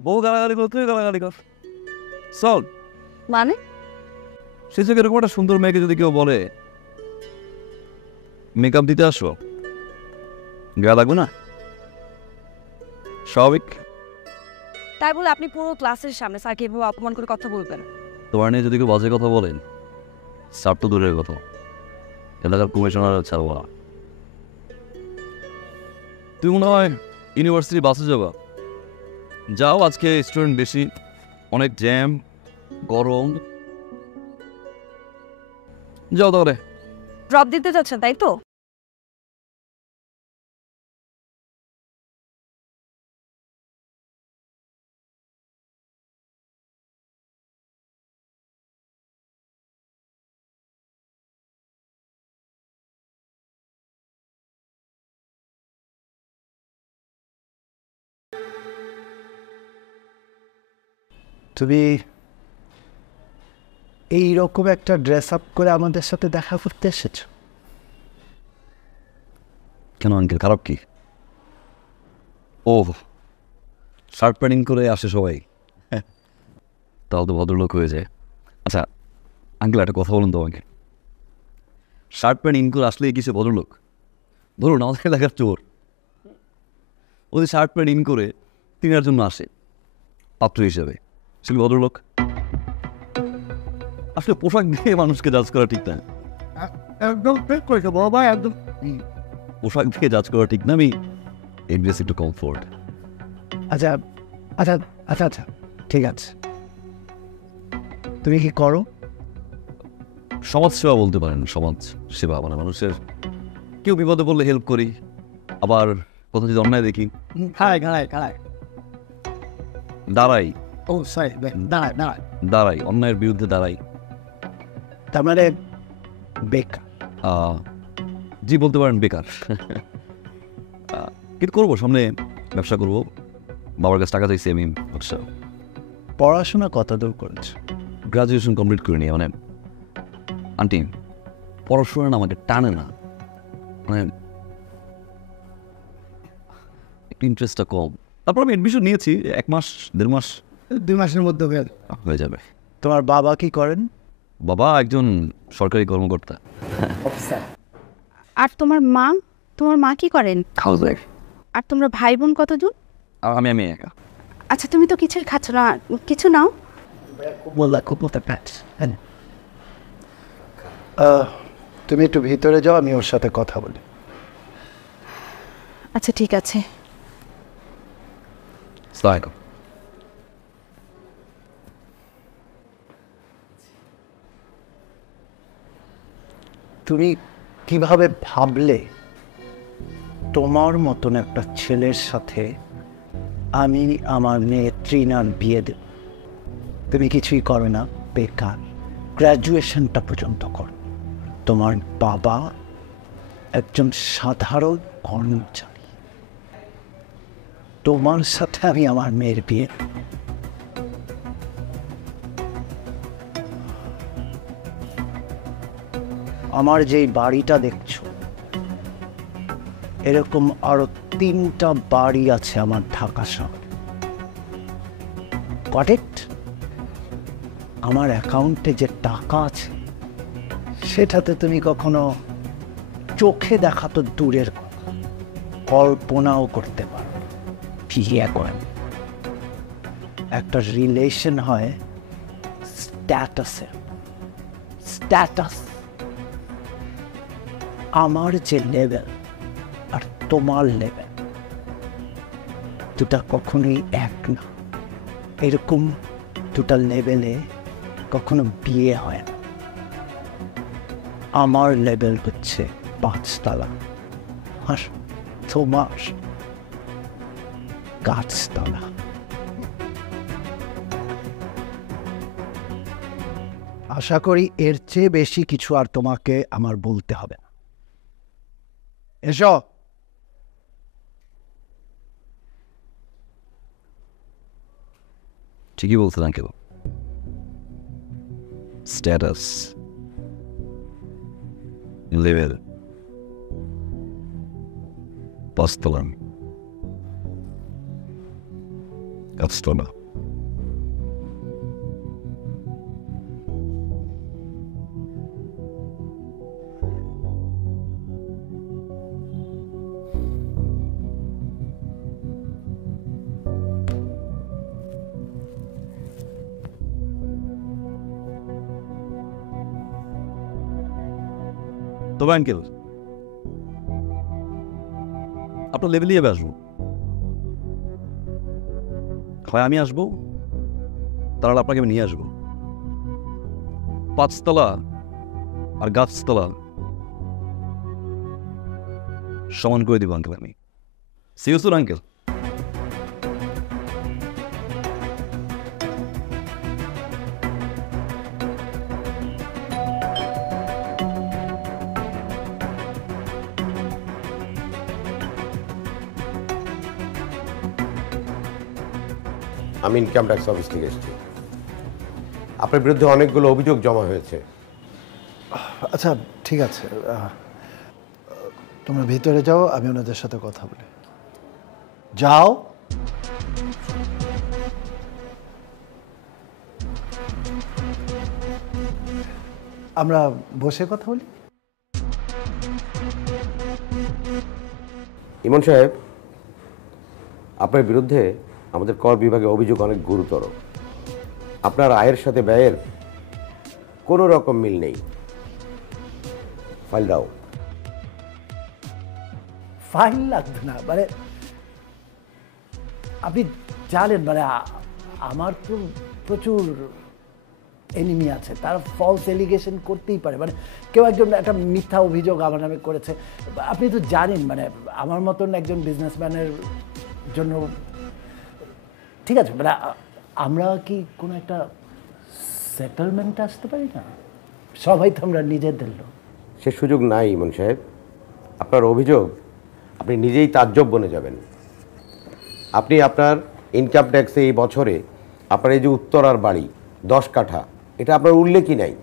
বউ গালাগালি করলে তুই গালাগালি কর, চল। মানে সে থেকে এরকম একটা সুন্দর মেয়েকে যদি কেউ বলে মেকআপ দিতে আসো, গায়ে লাগবে না? স্বাভাবিক। তাই বলে আপনি পুরো ক্লাসের সামনে স্যারকে এভাবে অপমান করে কথা বলবেন? তোমার নিয়ে যদি কেউ বাজে কথা বলেন, স্যার তো দূরের কথা, এলাকার কমিশনার ছাড়বো না। তুই মনে হয় ইউনিভার্সিটি বাসে যাবা, যাও, আজকে স্টুডেন্ট বেশি, অনেক জ্যাম, গরম, যাও তাহলে। ড্রপ দিতে যাচ্ছেন তাই তো? তুমি এই রকম একটা ড্রেস আপ করে আমাদের সাথে দেখা করতে এসেছ? কেন আঙ্কেল, খারাপ কি? ও, শার্ট প্যান্টিং করে আসে সবাই, তাহলে তো ভদ্রলোক হয়ে যায়। আচ্ছা আঙ্কেল, একটা কথা বলুন তো আমাকে, শার্ট প্যান্ট ইন করে আসলে কিছু ভদ্রলোক? ধরুন আমাদের এলাকার চোর, ওদের শার্ট প্যান্ট ইন করে তিনার জন্য আসে পাত্র হিসেবে, সেগুলো ভদ্রলোক? আসলে পোশাক দিয়ে মানুষকে জাজ করা ঠিক না। একদম ঠিক করেছো বাবা, একদম। পোশাক দিয়ে জাজ করা ঠিক না। আমি এড্রেস একটু কমফোর্ট। আচ্ছা আচ্ছা আচ্ছা আচ্ছা, ঠিক আছে। তুমি কি করো? সমাজ সেবা বলতে পারেন। সমাজ সেবা মানে মানুষের কেউ বিপদে পড়লে হেল্প করি, আবার কোথাও যদি অন্যায় দেখি দাঁড়াই। ও সরি, দাঁড়ায় দাঁড়ায় দাঁড়াই, অন্যায়ের বিরুদ্ধে দাঁড়াই। তার মানে বেকার? জি বলতে পারেন বেকার। কিন্তু করবো, সামনে ব্যবসা করবো, বাবার কাছে টাকা চাইছি আমি। আচ্ছা, পড়াশোনা কত দূর করেছো? গ্রাজুয়েশন কমপ্লিট করে নিই। মানে আন্টি, পড়াশোনা না আমাকে টানে না, মানে একটু ইন্টারেস্টটা কম। তারপর আমি অ্যাডমিশন নিয়েছি, 1 মাস 1.5 মাস, 2 মাসের মধ্যে হয়ে যাবে। তোমার বাবা কি করেন? বাবা একজন সরকারি কর্মকর্তা। আর তোমার মা কি করেন? হাউসওয়াইফ। আর তোমরা ভাই বোন কতজন? আমি একা। আচ্ছা, তুমি তো কিছুই খাচ্ছ না, কিছু নাও। তুমি একটু ভিতরে যাও, আমি ওর সাথে কথা বলি। আচ্ছা ঠিক আছে। আসসালামু আলাইকুম। তুমি কিভাবে ভাবলে তোমার মতন একটা ছেলের সাথে আমি আমার মেয়ে ট্রিনার বিয়ে দেব? তুমি কিছুই করো না, বেকার, গ্র্যাজুয়েশনটা পর্যন্ত করো। তোমার বাবা একজন সাধারণ কর্মচারী, তোমার সাথে আমি আমার মেয়ের বিয়ে। আমার যেই বাড়িটা দেখছো, এরকম আরো 3টা বাড়ি আছে আমার ঢাকা শহরে। কারেক্ট? আমার অ্যাকাউন্টে যে টাকা আছে সেটাতে তুমি কখনো চোখে দেখা তো দূরের কথা, কল্পনাও করতে পারো। বিয়ে করেন, একটা রিলেশন হয় স্ট্যাটাসে। স্ট্যাটাস, আমার যে লেভেল আর তোমার লেভেল দুটা কখনোই এক না। এরকম দুটা লেভেলে কখনো বিয়ে হয় না। আমার লেভেল হচ্ছে 5 তলা, আর তোমার গাছতলা। আশা করি এর চেয়ে বেশি কিছু আর তোমাকে আমার বলতে হবে না। এসো। ঠিকই বলছেন আঙ্কেল, স্ট্যাটাস, লেভেল, 5 তলা, গাছতলা। তবে আঙ্কেল, আপনার লেভেলে যাবে আসবো, হয় আমি আসবো, তাহলে আপনাকে আমি নিয়ে আসবো। 5 তলা আর গাছতলা সমান করে দিব আঙ্কেল আমি। See you soon uncle. আমি ইনকাম ট্যাক্স অফিস থেকে এসেছি। আপনার বিরুদ্ধে অনেকগুলো অভিযোগ জমা হয়েছে। আচ্ছা ঠিক আছে, তোমরা ভিতরে যাও, আমি ওনাদের সাথে কথা বলি। যাও। আমরা বসে কথা বলি। ইমন সাহেব, আপনার বিরুদ্ধে আমাদের কর বিভাগে অভিযোগ অনেক গুরুতর। আপনার আয়ের সাথে ব্যয়ের কোনো রকম মিল নেই। ফাইল দাও। ফাইল লাগবে না, মানে আপনি জানেন মানে আমার তো প্রচুর এনিমি আছে, তারা ফলস এলিগেশন করতেই পারে, মানে কেউ একজন একটা মিথ্যা অভিযোগ আমার নামে করেছে। আপনি তো জানেন মানে আমার মতন একজন বিজনেসম্যানের জন্য ঠিক আছে, মানে আমরা কি কোনো একটা সেটেলমেন্টে আসতে পারি না? সবাই তো আমরা নিজেদের লোক। সে সুযোগ নাই ইমন সাহেব। আপনার অভিযোগ আপনি নিজেই তাজ্জব বনে যাবেন। আপনি আপনার ইনকাম ট্যাক্সে এই বছরে আপনার এই যে উত্তরার বাড়ি 10 কাঠা, এটা আপনার উল্লেখই নাই।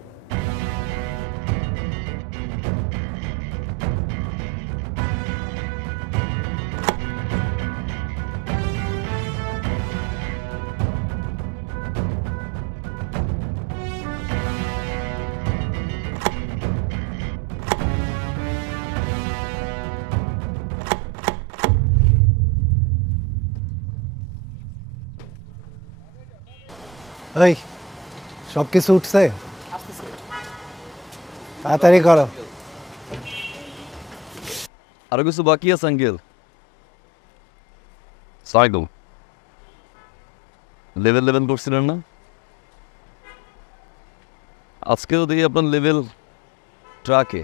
ওই সব কিছু উঠছে, তাড়াতাড়ি করো। আরো কিছু বাকি আছে আঙ্কেল। সাইকেল লেভেল করছিলেন না? আজকেও দেখি আপনার লেভেল ট্রাকে।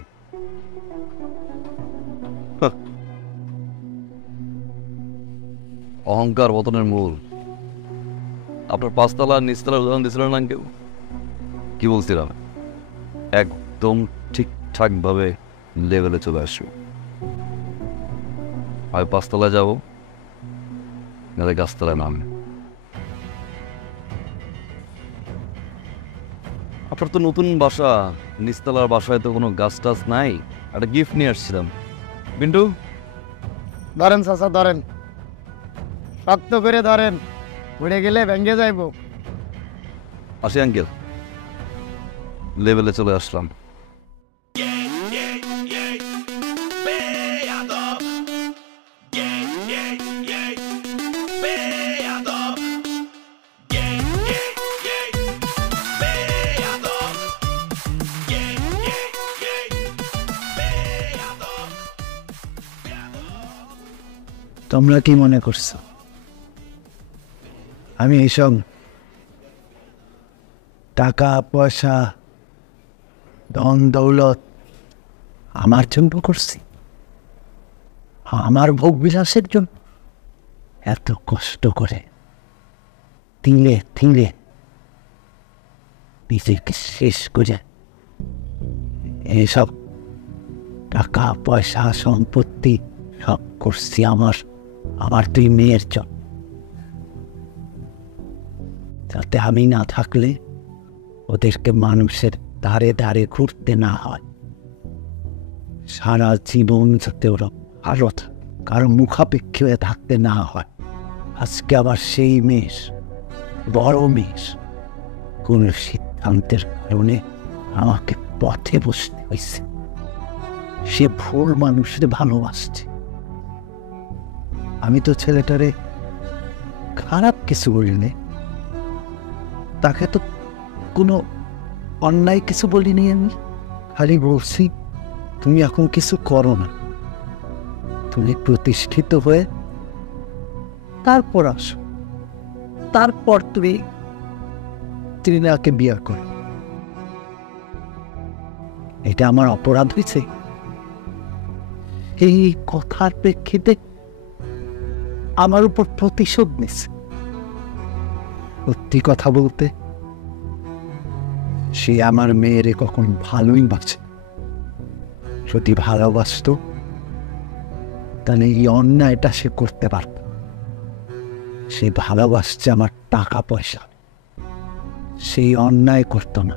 অহংকার পতনের মূল। আপনার 5 তলা আর নিচতলার উদাহরণ দিয়েছিলেন না কেউ? কি বলছিলাম? একদম ঠিকঠাকভাবে লেভেলে চলে আসবো। আমি 5 তলায় যাবো, নাহলে গাছতলায় নামে। আপনার তো নতুন বাসা, নিচতলার বাসায় তো কোনো গাছ টাছ নাই। একটা গিফট নিয়ে আসছিলাম। বিন্টু ধরেন চাচা, ধরেন, শক্ত করে ধরেন, উড়ে গেলে ভেঙে যাইব। আসি আঙ্কেল, লেভেলে চলে আসলাম। তোমরা কি মনে করছো আমি এইসব টাকা পয়সা ধন দৌলত আমার জন্য করছি? আমার ভোগ বিলাসের জন্য? এত কষ্ট করে তিলে তিলে নিজেকে শেষ করে এইসব টাকা পয়সা সম্পত্তি সব করছি আমার 2 মেয়ের জন্য, যাতে আমি না থাকলে ওদেরকে মানুষের ধারে ধারে ঘুরতে না হয়, সারা জীবন যাতে ওরা ভালো কারো মুখাপেক্ষী হয়ে থাকতে না হয়। আজকে আবার সেই মেষ, বড় মেষ, কোন সিদ্ধান্তের কারণে আমাকে পথে বসতে হয়েছে। সে ভুল মানুষের ভালোবাসছে। আমি তো ছেলেটারে খারাপ কিছু বলিনি, তাকে তো কোনো অন্যায় কিছু বলিনি। আমি খালি বলছি তুমি এখন কিছু করো না, তুমি প্রতিষ্ঠিত হয়ে তারপর আসো, তারপর তুমি তৃণাকে বিয়ে করো। এটা আমার অপরাধ হয়েছে? এই কথার প্রেক্ষিতে আমার উপর প্রতিশোধ নিছে। সত্যি কথা বলতে সে আমার মেয়েরে কখন ভালোই বাসে। যদি ভালোবাসত তাহলে এই অন্যায়টা সে করতে পারত। সে ভালোবাসছে আমার টাকা পয়সা, সেই অন্যায় করত না।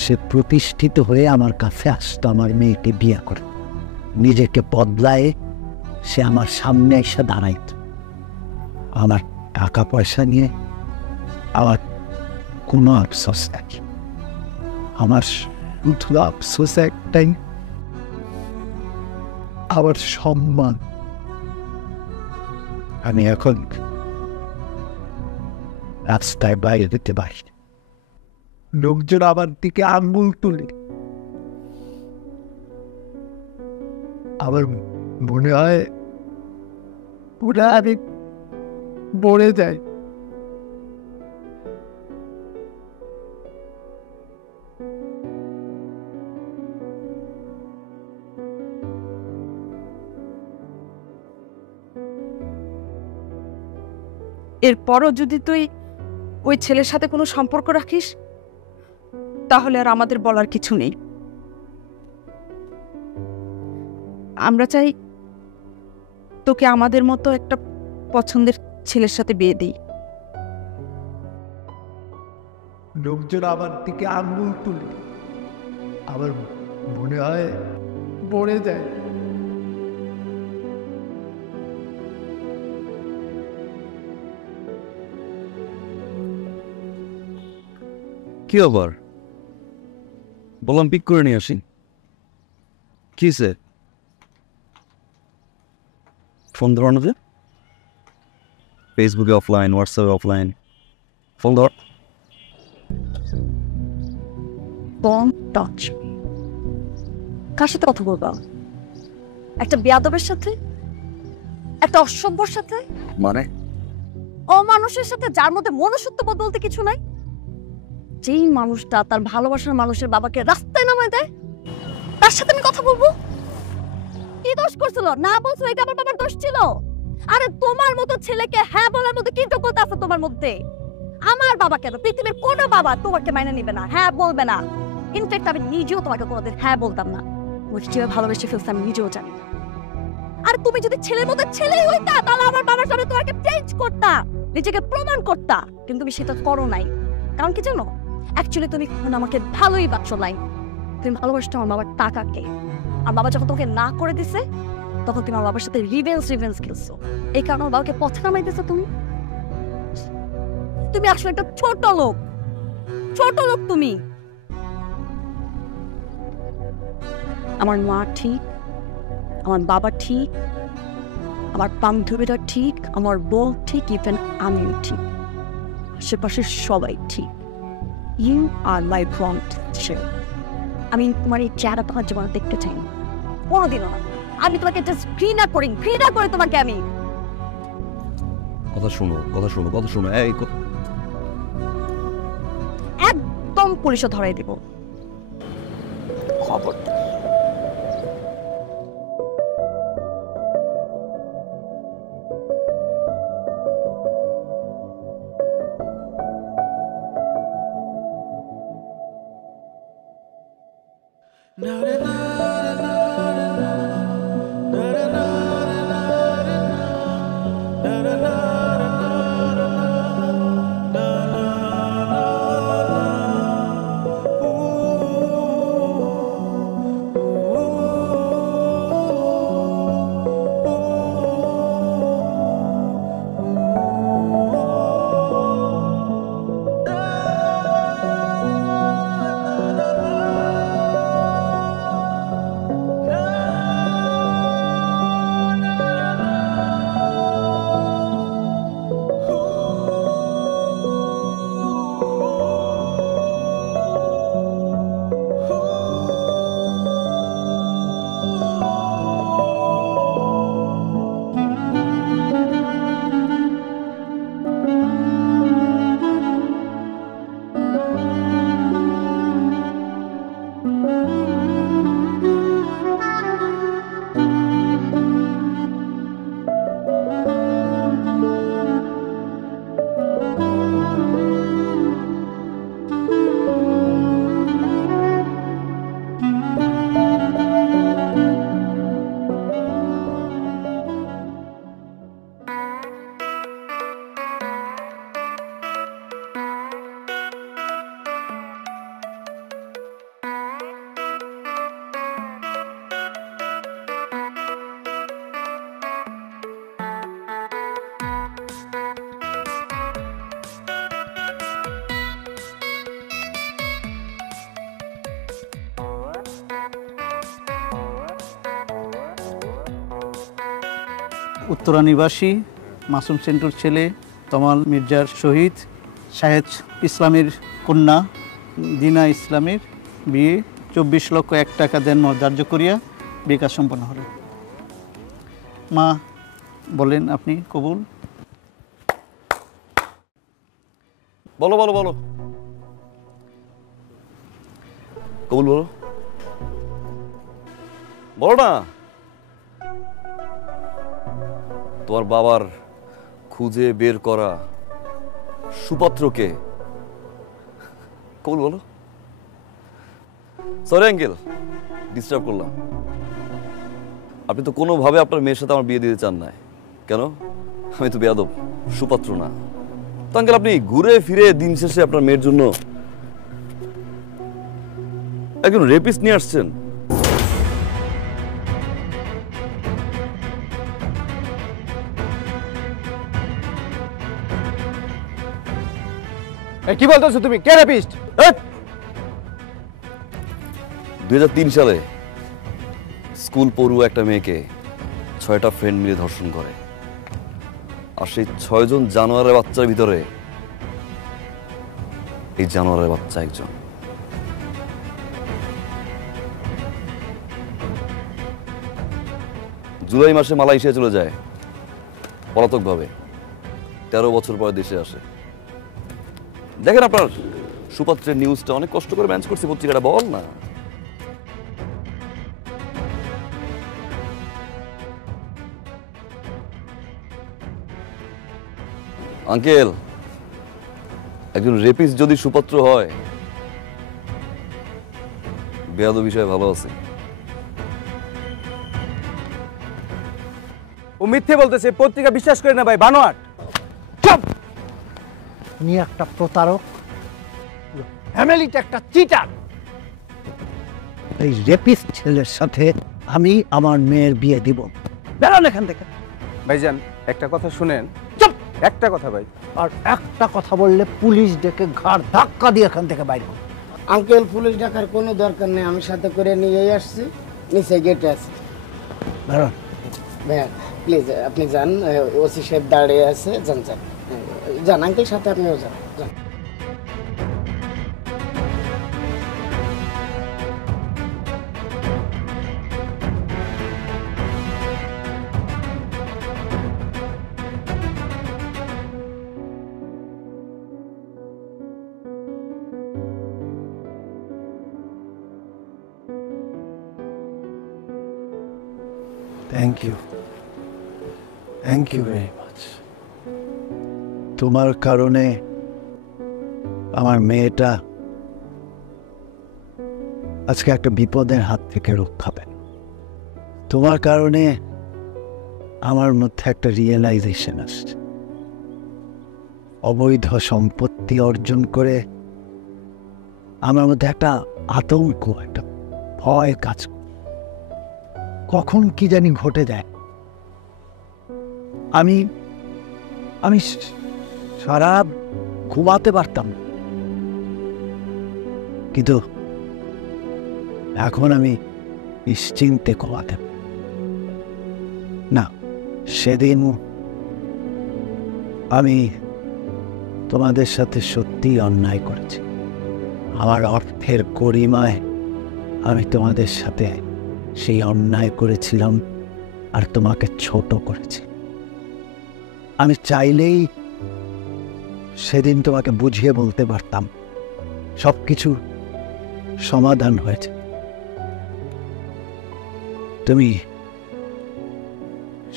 সে প্রতিষ্ঠিত হয়ে আমার কাছে আসতো আমার মেয়েকে বিয়ে করে। নিজেকে বদলায় সে আমার সামনে এসে দাঁড়াইত। আমার টাকা পয়সা নিয়ে আমার কোনো আফসোস নেই। আমার শুধু আফসোস একটাই, আমার সম্মান। আমি এখন রাস্তায় বাইরে যেতে পারি, লোকজন আমার দিকে আঙ্গুল তুলে। আমার মনে হয় ওরা আমি মরে যায়। এরপরও যদি তুই ওই ছেলের সাথে কোনো সম্পর্ক রাখিস তাহলে আর আমাদের বলার কিছু নেই। আমরা চাই তোকে আমাদের মতো একটা পছন্দের ছেলের সাথে বিয়ে দিই। লোকজন আমার দিকে আঙ্গুল তুলে। আমার মনে হয় মরে যায়। কি আবার বললাম পিক করে নিয়ে আসি। কি সে ফোন ধর না যে? ফেসবুকে অফলাইন, হোয়াটসঅ্যাপে অফলাইন, ফোন ধর। টাচ কার সাথে কথা বলবা? একটা বেয়াদবের সাথে, একটা অসভ্যর সাথে, মানে অমানুষের সাথে, যার মধ্যে মনুষ্যত্ববোধ বলতে কিছু নাই। যেই মানুষটা তার ভালোবাসার মানুষের বাবাকে রাস্তায় নামায় দেয়, তার সাথে আমি কথা বলবো? কি দোষ করছিল? না বলছো এটা আমার বাবার দোষ ছিল? আরে তোমার মতো ছেলেকে হ্যাঁ বলার মতো কি যোগ্যতা আছে তোমার মধ্যে? আমার বাবা কেন, পৃথিবীর কোনো বাবা তোমাকে মাইনে নিবে না, হ্যাঁ বলবে না। ইনফ্যাক্ট আমি নিজেও তোমাকে কোনোদিন হ্যাঁ বলতাম না। যেভাবে ভালোবেসে ফেলছে আমি নিজেও জানি। আর তুমি যদি ছেলের মতো ছেলেই হইতা তাহলে আমার বাবার সামনে তোমাকে চেঞ্জ করতা, নিজেকে প্রমাণ করতা। কিন্তু তুমি সেটা করো নাই। কারণ কি জানো? অ্যাকচুয়ালি তুমি কখনো আমাকে ভালোই বাসো নাই। তুমি ভালোবাসছো আমার বাবার টাকাকে। আর বাবা যখন তোমাকে না করে দিছে তখন তুমি আমার বাবার সাথে রিভেঞ্জ খেলছো। এই কারণে আমার বাবাকে পথে নামাই দিছো তুমি। তুমি আসলে একটা ছোট লোক, ছোট লোক তুমি। আমার মা ঠিক, আমার বাবা ঠিক, আমার বান্ধবীরা ঠিক, আমার বউ ঠিক, ইভেন আমিও ঠিক, আশেপাশের সবাই ঠিক। You are my front teacher. আমি তোমার এই চেহারা তোমার জীবনে দেখতে চাই না কোনোদিনও না। আমি তোমাকে জাস্ট ঘৃণা করে তোমাকে আমি। কথা শুনো, কথা শুনো, কথা শুনো। এই একদম পুলিশে ধরাই দিব। খবর উত্তরা নিবাসী মাসুম সেন্টুর ছেলে তমাল মির্জার শহীদ শাহেদ ইসলামের কন্যা দিনা ইসলামের বিয়ে 24,01,000 টাকা দেন ধার্য করিয়া বিয়ে কাজ সম্পন্ন হল। মা বলেন আপনি কবুল। বলো বলো বলো, কবুল বলো, বলো না। তোমার বাবার খুঁজে বের করা সুপাত্রকে কবুল বলো। সরি আঙ্কেল, ডিস্টার্ব করলাম। আপনি তো কোনোভাবে আপনার মেয়ের সাথে আমার বিয়ে দিতে চান না। কেন? আমি তো বেয়াদব, সুপাত্র না তো আঙ্কেল। আপনি ঘুরে ফিরে দিন শেষে আপনার মেয়ের জন্য একজন রেপিস্ট নিয়ে আসছেন। কি বলতেছো তুমি? কে রেপিস্ট? 2003 সালে স্কুল পড়ুয়া একটা মেয়েকে 6টা ফ্রেন্ড মিলে ধর্ষণ করে, আর সেই 6 জন জানোয়ারের বাচ্চার ভিতরে এই জানোয়ারের বাচ্চা একজন। জুলাই মাসে মালয়েশিয়া চলে যায় পলাতকভাবে, 13 বছর পরে দেশে আসে। দেখেন আপনার সুপাত্রের নিউজটা অনেক কষ্ট করে ম্যানেজ করছি, পত্রিকাটা বল না। আঙ্কেল, একজন রেপিস্ট যদি সুপাত্র হয়, বেয়াদ বিষয়ে ভালো আছে। ও মিথ্যে বলতেছে, পত্রিকা বিশ্বাস করে না ভাই, বানোয়াট। তুমি একটা প্রতারক, ফ্যামিলিতে একটা চিটার। এই রেপিস্ট ছেলের সাথে আমি আমার মেয়ের বিয়ে দিব। বেরোন এখান থেকে। ভাইজান একটা কথা শুনেন। চুপ! একটা কথা ভাই। আর একটা কথা বললে পুলিশ ডেকে ঘাড় ধাক্কা দিয়ে এখান থেকে বাইরে করো। আঙ্কেল, পুলিশ ডাকার কোনো দরকার নেই, আমি সাথে করে নিয়েই আসছি, নিচে গেটে আছে। বেরোন। ভাইয়া প্লিজ আপনি যান, ওসি সাহেব দাঁড়িয়ে আছে, যান যান যান আঙ্কেল, সাথে আপনিও যান যান। Thank you, thank you very much. তোমার কারণে আমার মেয়েটা আজকে একটা বিপদের হাত থেকে রক্ষা পেল। তোমার কারণে আমার মধ্যে একটা রিয়েলাইজেশন আসছে। অবৈধ সম্পত্তি অর্জন করে আমার মধ্যে একটা আতঙ্ক, একটা ভয় কাজ করে। কখন কি জানি ঘটে যায়। আমি আমি সারা ঘুমাতে পারতাম না, কিন্তু এখন আমি নিশ্চিন্তে ঘুমাতে না। সেদিন আমি তোমাদের সাথে সত্যি অন্যায় করেছি। আমার অর্থের গরিমায় আমি তোমাদের সাথে সেই অন্যায় করেছিলাম আর তোমাকে ছোট করেছি। আমি চাইলেই সেদিন তোমাকে বুঝিয়ে বলতে পারতাম, সব কিছু সমাধান হয়েছে। তুমি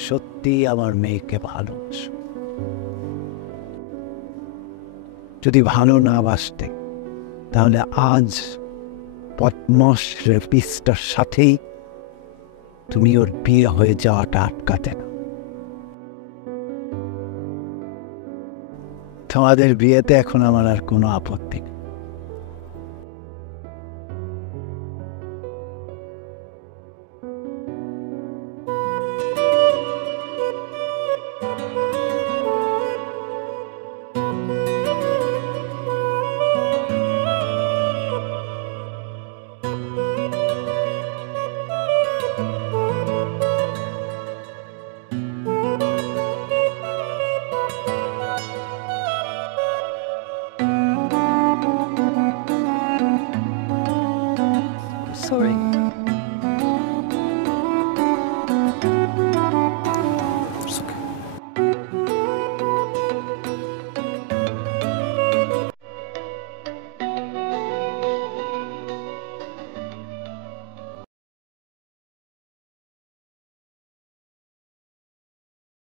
সত্যি আমার মেয়েকে ভালোবাসো। যদি ভালো না বাসতে তাহলে আজ বদমাশ রেপিস্টার সাথেই তুমি ওর বিয়ে হয়ে যাওয়াটা আটকাতে না। তোমাদের বিয়েতে এখন আমার আর কোনো আপত্তি নেই। সরি